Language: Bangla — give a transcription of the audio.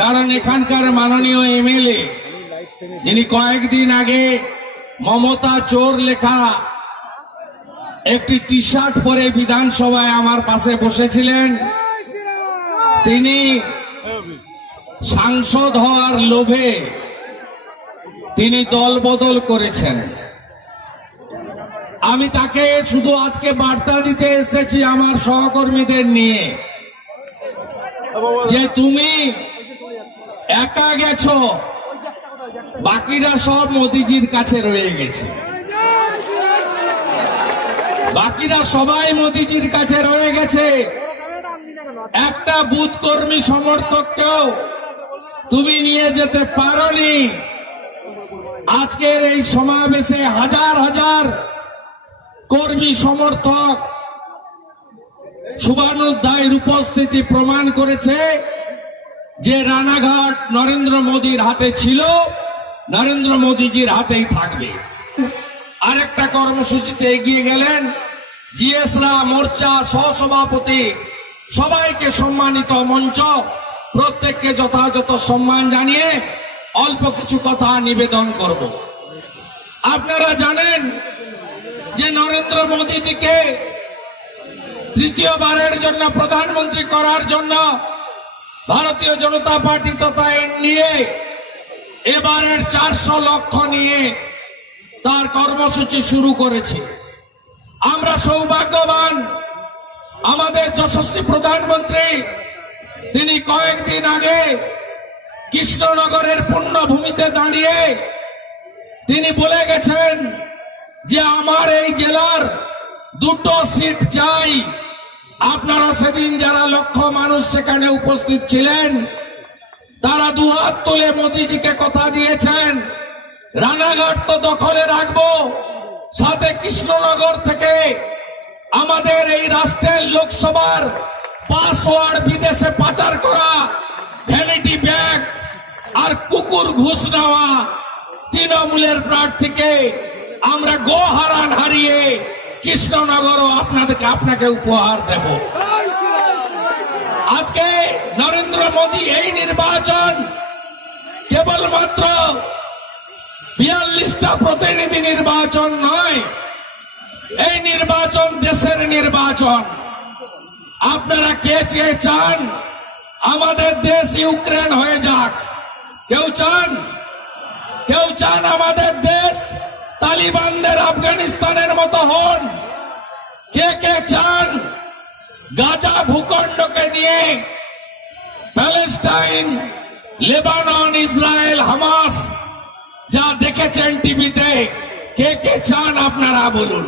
কারণ এখানকার মাননীয় এমএলএ যিনি কয়েকদিন আগে মমতা চোর লেখা একটি টি শার্ট পরে বিধানসভায় আমার পাশে বসেছিলেন। তিনি সাংসদ হওয়ার লোভে তিনি দল বদল করেছেন। আমি তাকে শুধু আজকে বার্তা দিতে এসেছি আমার সহকর্মীদের নিয়ে। যে তুমি একা গেছো, বাকিরা সব মোদিজির কাছে রয়ে গেছে। বাকিরা সবাই মোদিজির কাছে রয়ে গেছে। একটা বুথ কর্মী সমর্থককেও তুমি নিয়ে যেতে পারোনি। আজকের এই সমাবেশে হাজার হাজার কর্মী সমর্থক শুভানুধ্যায়ের উপস্থিতি প্রমাণ করেছে যে রানাঘাট নরেন্দ্র মোদীর হাতে ছিল, নরেন্দ্র মোদীজির হাতেই থাকবে। আরেকটা কর্মসূচিতে এগিয়ে গেলেন জিএসরা মোর্চা সহসভাপতি। সবাইকে সম্মানিত মঞ্চ, প্রত্যেককে যথাযথ সম্মান জানিয়ে অল্প কিছু কথা নিবেদন করব। আপনারা জানেন যে নরেন্দ্র মোদীজিকে তৃতীয়বারের জন্য প্রধানমন্ত্রী করার জন্য ভারতীয় জনতা পার্টি তথা এনডিএ এবারের চারশো লক্ষ নিয়ে তার কর্মসূচি শুরু করেছে। আমরা সৌভাগ্যবান, আমাদের যশস্বী প্রধানমন্ত্রী, তিনি কয়েকদিন আগে কৃষ্ণনগরের পুণ্যভূমিতে দাঁড়িয়ে তিনি বলে গেছেন যে আমার এই জেলার দুটো সিট চাই। আপনারা সেদিন যারা লক্ষ মানুষ সেখানে উপস্থিত ছিলেন, তারা দুহাত তুলে মোদিজিকে কথা দিয়েছেন, রানাঘাট তো দখলে রাখব, সাথে কৃষ্ণনগর থেকে আমাদের এই রাষ্ট্রের লোকসভার পাসওয়ার্ড বিদেশে পাচার করা, ভ্যানিটি ব্যাগ আর কুকুর ঘুষ নেওয়া তৃণমূলের প্রার্থীকে আমরা গো হারান হারিয়ে কৃষ্ণনগরও আপনাদেরকে আপনাকে উপহার দেব। আজকে নরেন্দ্র মোদী এই নির্বাচন কেবলমাত্র বিয়াল্লিশটা প্রতিনিধি নির্বাচন নয়, এই নির্বাচন দেশের নির্বাচন। আপনারা কে চেয়ে চান? আমাদের দেশ ইউক্রেন হয়ে যাক। কেউ চান? কেউ চান আমাদের দেশ তালিবানদের আফগানিস্তানের মতো হন। কে কে চান গাজা ভূখণ্ডকে নিয়ে? প্যালেস্টাইন, লেবানন, ইসরায়েল, হামাস, যা দেখেছেন টিভিতে। কে কে চান আপনারা বলুন।